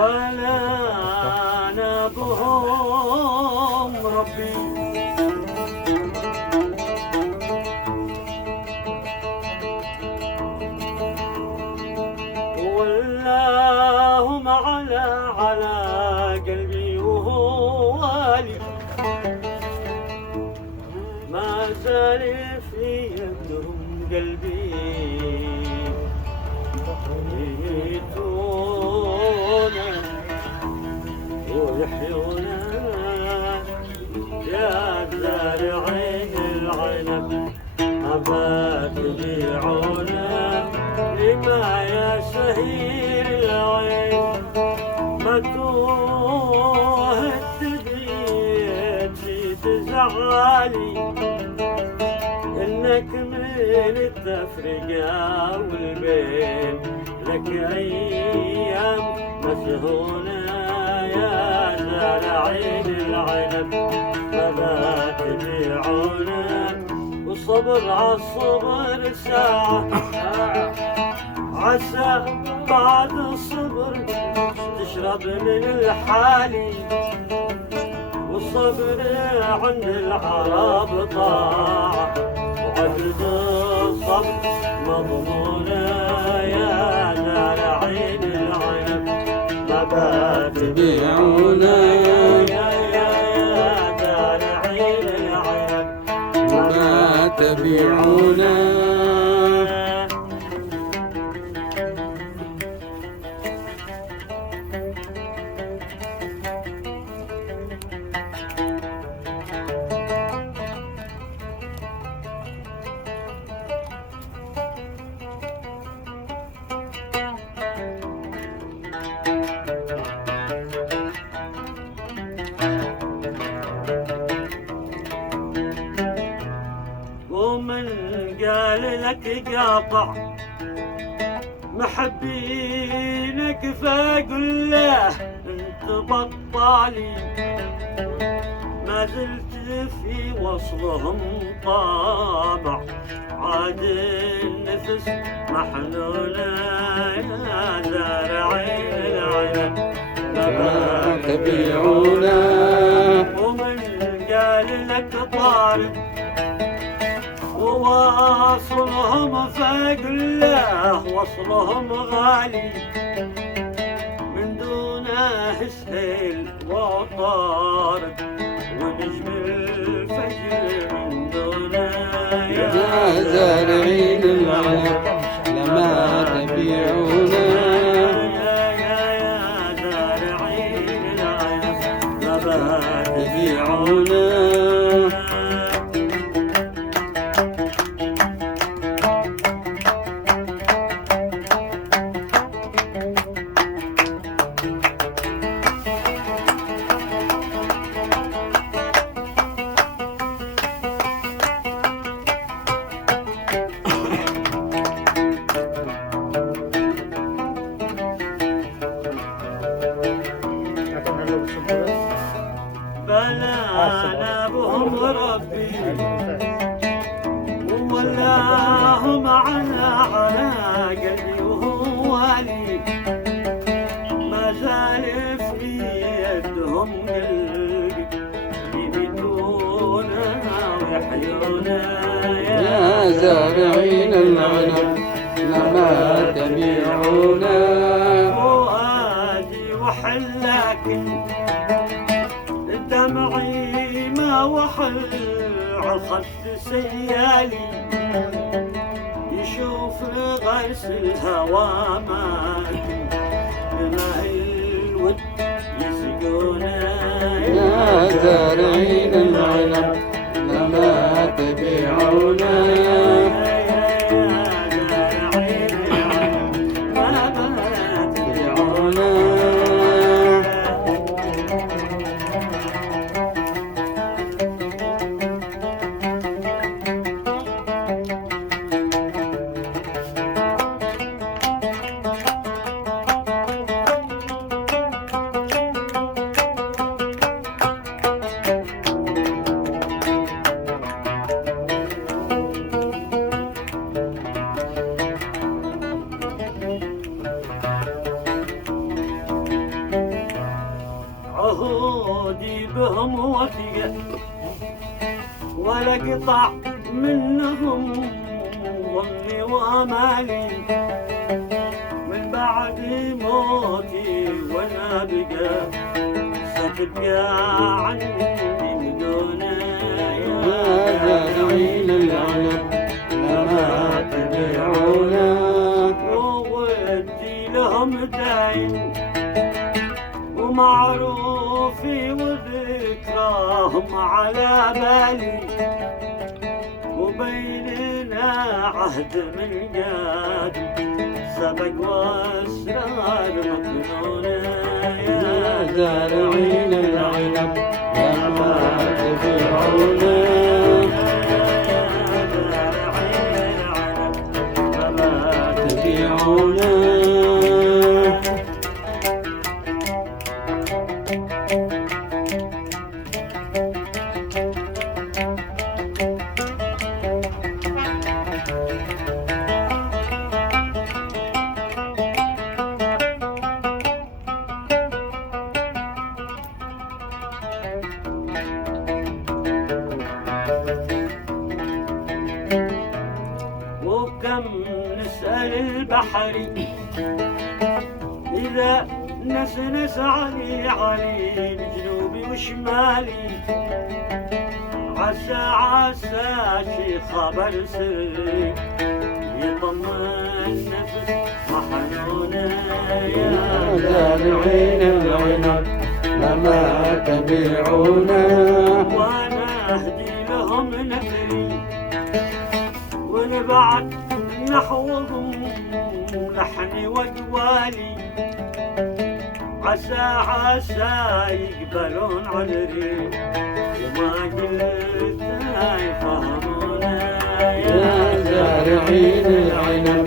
ولا نابهم ربي واللهم على قلبي وهو والي ما زال في يدهم قلبي يميتونا ويحيونا يا زارعين العنب أبا تبيعونا لما يا سهير العين ما توهت بيت في تزعلي إنك من التفرقة والبين لك أيام مسهونة يا زارعين العنب ماذا تبيعونا والصبر عالصبر ساعة عسى بعد الصبر تشرب من الحالي والصبر عند العرب طاعة وعدد الصبر مضمونة يا زارعين العنب ماذا تبيعونا يا زارعين العنب ما تبيعونا ومن قال لك قاطع محبينك فاقول له انت بطالي ما زلت في وصلهم طامع عاد النفس محلولة يا زارعين العنب ما تبيعونا ومن قال لك طارد وواصلهم فاقله وصلهم غالي من دونه سهيل وطارد ونجم الفجر من دونه يا زارعين العنب لما تبيعونا يا زارعين العنب لما تبيعونا بلا نابهم ربي وولاهم على قلبي وهو والي ما زال في يدهم قلبي يبيتونا ويحيونا يا زارعين العنب لما تبيعونا فؤادي وحلاكن دمعي ما وحل عخد سيالي يشوف غرس الهوى ماكن بماء الود يسقونا يا زارعين العنب لما تبيعونا لهم وثيقة ولا قطع منهم ظني وامالي من بعد موتي وانا بقى ستبقى عني بدونه يا زارعين العنب لما تبيعونا وودي لهم داين ومعروفي وذكراهم على بالي وبيننا عهد من قادم سبق واسرار مكنونه يا زارعين العنب لما تبيعونا لما تبيعونا وكم نسأل البحر إذا نسنس علي جنوبي وشمالي عسى شي خبر سري يطمن نفس محنونه يا زارعين العنب لما تبيعونا وانا اهدي لهم نثري ونبعت نحوهم لحني وجوالي عسى يقبلون عذري وما قلت يفهمونا يا زارعين العنب